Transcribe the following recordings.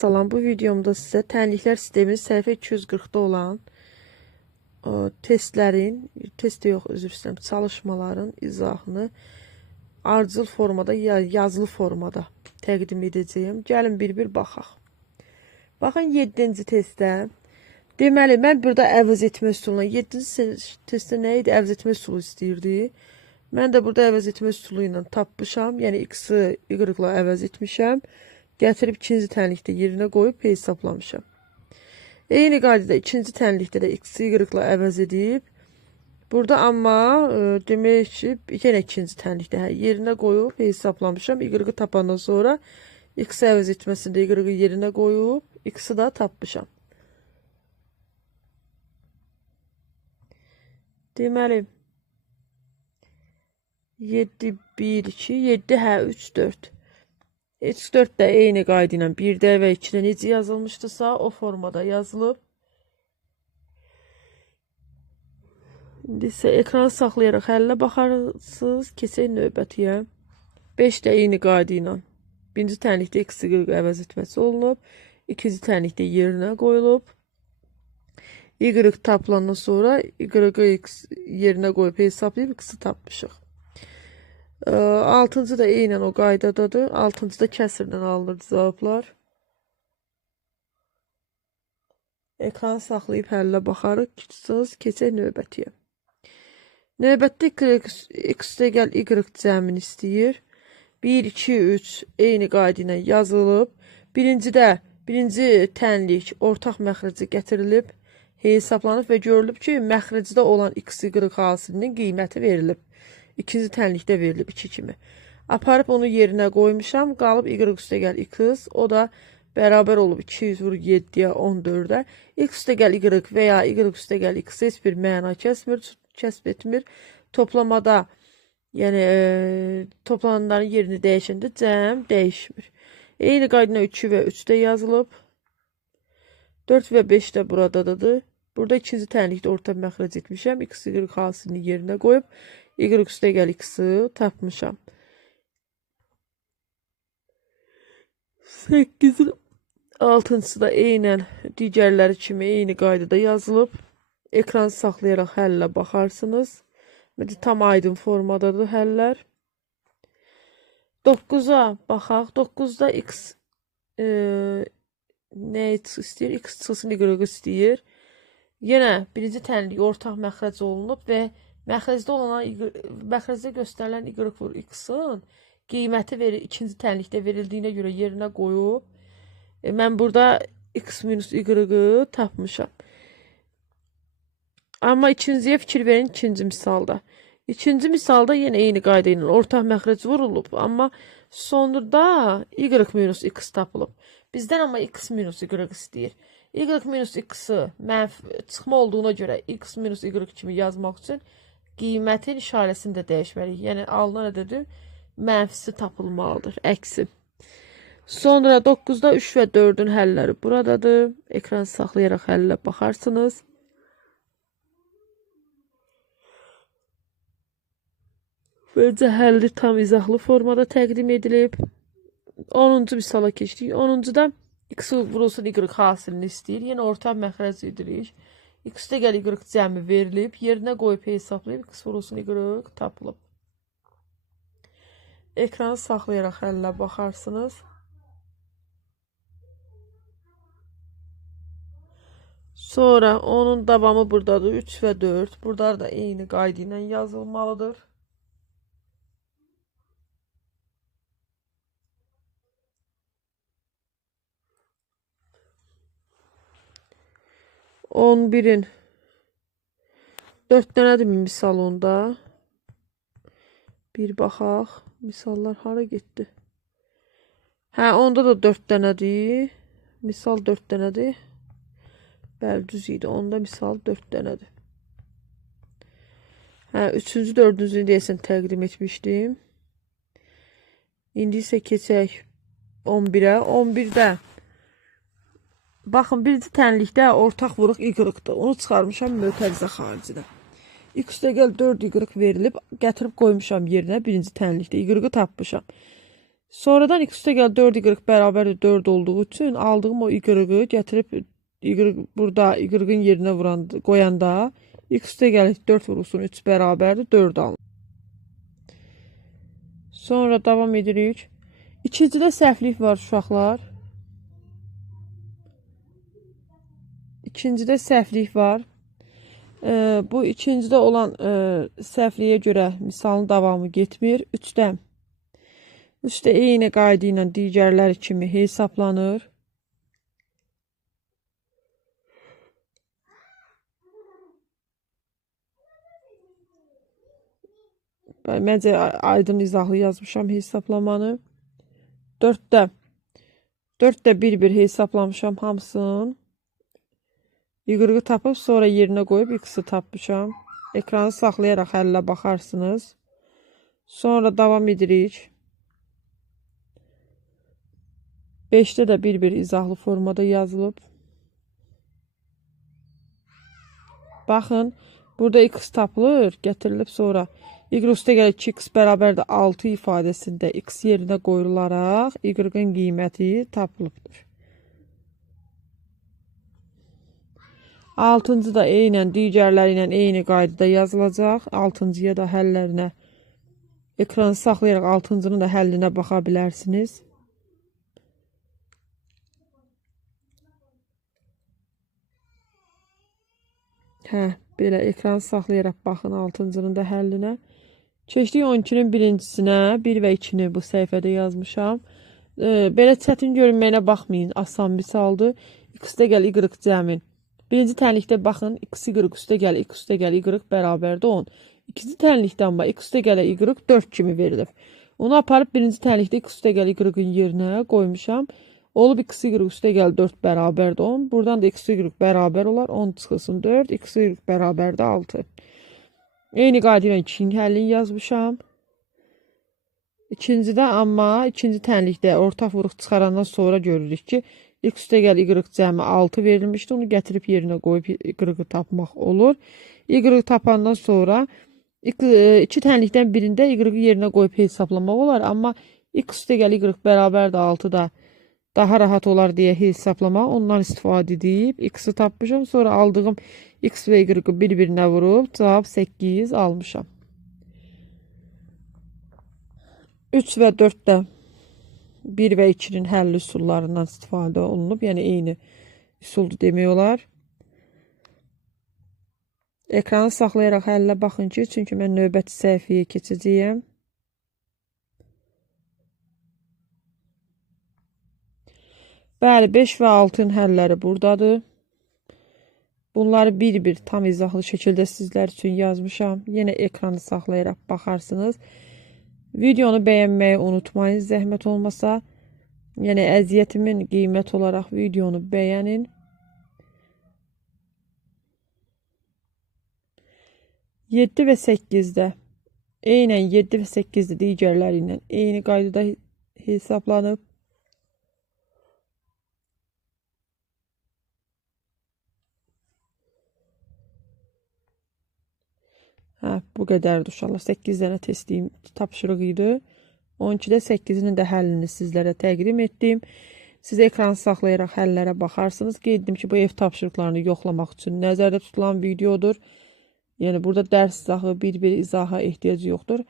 Salam, bu videomda sizə tənliklər sisteminin səhifə 240-da olan test yox, üzr istəyirəm, çalışmaların izahını ardıcıl formada, yazılı formada təqdim edəcəyim. Gəlin bir-bir baxaq. Baxın 7-ci testdə. Deməli, mən burada əvəz etmə üsuluna, 7-ci testdə nə idi? Əvəz etmə üsulu istəyirdi. Mən də burada əvəz etmə üsulu ilə tapmışam. Yəni, x-i y-la əvəz etmişəm. Gətirib ikinci tənlikdə yerinə qoyub hesaplamışam. Eyni qaydada ikinci tənlikdə də x-i y-la əvəz edib. Burada amma demək ki, yenə ikinci tənlikdə yerinə qoyub hesaplamışam. Y-i tapandan sonra x-i əvəz etməsində y-i yerinə qoyub x-i da tapmışam. Deməli 7, 1, 2, 7, 3, 4. X4 də eyni qayda ilə 1-də və 2-də necə yazılmışdısa, o formada yazılıb. İndi isə ekranı saxlayaraq həllə baxarsınız, keçək növbətiyə. 5 də eyni qayda ilə. Birinci tənlikdə x-i əvəz etməsi olunub. İkinci tənlikdə yerinə qoyulub. Y tapılandan sonra y yerinə qoyub hesablayıb x-i tapmışıq. 6-cı da eynən o qaydadadır. 6-cı da kəsirdən alınır cavablar. Ekranı saxlayıb həllə baxarıq. Keçək növbətiyə. Növbətdə x-də gəl y cəmini istəyir. 1, 2, 3 eyni qayda ilə yazılıb. Birinci tənlik ortaq məxrəcə gətirilib, hesablanıb və görülüb ki, məxrəcdə olan x-y hasilinin qiyməti verilib. İkinci tənlikdə verilib 2 kimi. Aparıb onu yerinə qoymuşam. Qalıb y üstə gəl x. O da bərabər olub 200 vur 7-yə 14-ə. X üstə gəl y və ya y üstə gəl x heç bir məna kəsb etmir. Toplamada, yəni toplananların yerini dəyişəndə cəm dəyişmir. Eyni qaydına 2 və 3 də yazılıb. 4 və 5 də buradadır. Burada ikinci tənlikdə orta məxrəc etmişəm. X, y hasilini yerinə qoyub y üstə gəl x-i tapmışam. 8-in 6-cısı da eynən digərləri kimi eyni qaydada yazılıb. Ekranı saxlayaraq həllə baxarsınız. Tam aydın formadadır həllər. 9-a baxaq. 9-da x nə istəyir? X çıxsın, y istəyir. Yenə birinci tənlik ortaq məxrəc olunub və məxrəcdə göstərilən y vur x-in qiyməti ikinci tənlikdə verildiyinə görə yerinə qoyub. Mən burada x minus y-i tapmışam. Amma ikinciyə fikir verin ikinci misalda. İkinci misalda yenə eyni qayda ilə ortaq məxrəc vurulub. Amma sonunda y minus x tapılıb. Bizdən amma x minus y istəyir. Y minus x-i çıxma olduğuna görə x minus y kimi yazmaq üçün qiymətin işarəsini də dəyişməliyik. Yəni, alınan ədədin mənfisi tapılmalıdır, əksi. Sonra 9-da 3 və 4-ün həlləri buradadır. Ekranı saxlayaraq həllə baxarsınız. Böyəcə həlli tam izahlı formada təqdim edilib. 10-cu misala keçdik. 10-cuda x vurulsun y hasilini istəyir. Yenə orta məxrəc edirik. X-də gəl y cəmi verilib, yerinə qoyub hesablayıb, x vurulsun y tapılıb. Ekranı saxlayaraq həllə baxarsınız. Sonra onun davamı buradadır, 3 və 4. Burada da eyni qayda ilə yazılmalıdır. On birin 4 dənədir misal onda. Bir baxaq. Misallar hara getdi? Hə, onda da 4 dənədir. Misal 4 dənədir. Bəli, düz idi. Onda misal 4 dənədir. Hə, 3-cü, 4-cü deyəsən təqdim etmişdim. İndi isə keçək 11-ə. 11-də baxın, birinci tənlikdə ortaq vuruq y-dir. Onu çıxarmışam mötərizə xaricidə. X-də gəl 4 y verilib, gətirib qoymuşam yerinə birinci tənlikdə. Y tapmışam. Sonradan x üstə gəl 4y bərabərdir 4 olduğu üçün aldığım o y-ı gətirib burada y-ın yerinə qoyanda x üstə gəl 4 vurulsun 3 bərabərdir 4 alınır. Sonra davam edirik. İkincidə səhvlik var uşaqlar. İkincidə səhvlik var. Bu ikincidə olan səhvliyə görə misalın davamı getmir. Üçdə eyni qayda ilə digərləri kimi hesablanır. Məncə aydın izahlı yazmışam hesaplamanı. 4də bir hesaplamışam hamısını. Y-ı tapıb sonra yerinə qoyub x-i tapmışam. Ekranı saxlayaraq həllə baxarsınız. Sonra davam edirik. 5də də bir izahlı formada yazılıb. Baxın, burada x tapılır, gətirilib sonra y üstə gəlir 2x bərabərdir 6 ifadəsində x yerinə qoyularaq y-ın qiyməti tapılıbdır. 6-cı da eynən digərləri ilə eyni qaydada yazılacaq. 6-cıya da həllərinə ekranı saxlayaraq 6-cının da həllinə baxa bilərsiniz. Belə ekranı saxlayaraq baxın 6-cının da həllinə. Keçdik 12-nin birincisinə. 1 və 2-ni bu səhifədə yazmışam. Belə çətin görünməyinə baxmayın. Asan misaldır. X-də gəl y cəmin. Birinci tənlikdə baxın, x, y üstə gəl, x üstə gəl, y bərabərdir 10. İkinci tənlikdə amma x üstə gəl, y 4 kimi verilir. Onu aparıb birinci tənlikdə x üstə gəl, y-ın yerinə qoymuşam. Olub x, y üstə gəl 4 bərabərdir 10. Buradan da x, y bərabər olar. 10 çıxılsın 4, x, y bərabərdir 6. Eyni qayda ilə 2-nin həllini yazmışam. İkincidə amma ikinci tənlikdə ortaq vuruq çıxarandan sonra görürük ki, x üstə gəl, y cəmi 6 verilmişdi. Onu gətirib yerinə qoyub y-ı tapmaq olur. Y-ı tapandan sonra iki tənlikdən birində y-ı yerinə qoyub hesablamaq olar. Amma x üstə gəl, y bərabərdir 6-da daha rahat olar deyə hesaplamaq. Ondan istifadə edib x-i tapmışam. Sonra aldığım x və y-ı bir-birinə vurub cavab 8 almışam. 3 və 4də 1 və 2-nin həll üsullarından istifadə olunub. Yəni, eyni üsuldur demək olar. Ekranı saxlayaraq həllə baxın ki, çünki mən növbəti səhifəyə keçəcəyəm. Bəli, 5 və 6-ın həlləri buradadır. Bunları bir-bir tam izahlı şəkildə sizlər üçün yazmışam. Yenə ekranı saxlayaraq baxarsınız. Videonu bəyənməyi unutmayın, zəhmət olmasa. Yəni, əziyyətimin qiymət olaraq videonu bəyənin. Yeddi və 8-də eynən 7 və 8-də digərləri ilə eyni qaydada hesablanıb. Bu qədərdir uşaqlar. 8 dənə testliyim tapşırıq idi. 12-də 8-nin də həllini sizlərə təqdim etdim. Siz ekranı saxlayaraq həllərə baxarsınız. Qeyd etdim ki, bu ev tapşırıqlarını yoxlamaq üçün nəzərdə tutulan videodur. Yəni, burada dərs izahı, bir-bir izaha ehtiyac yoxdur.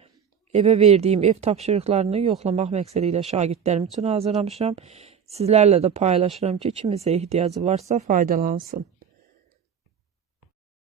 Evə verdiyim ev tapşırıqlarını yoxlamaq məqsədi ilə şagirdlərim üçün hazırlamışam. Sizlərlə də paylaşıram ki, kimisə ehtiyacı varsa faydalansın.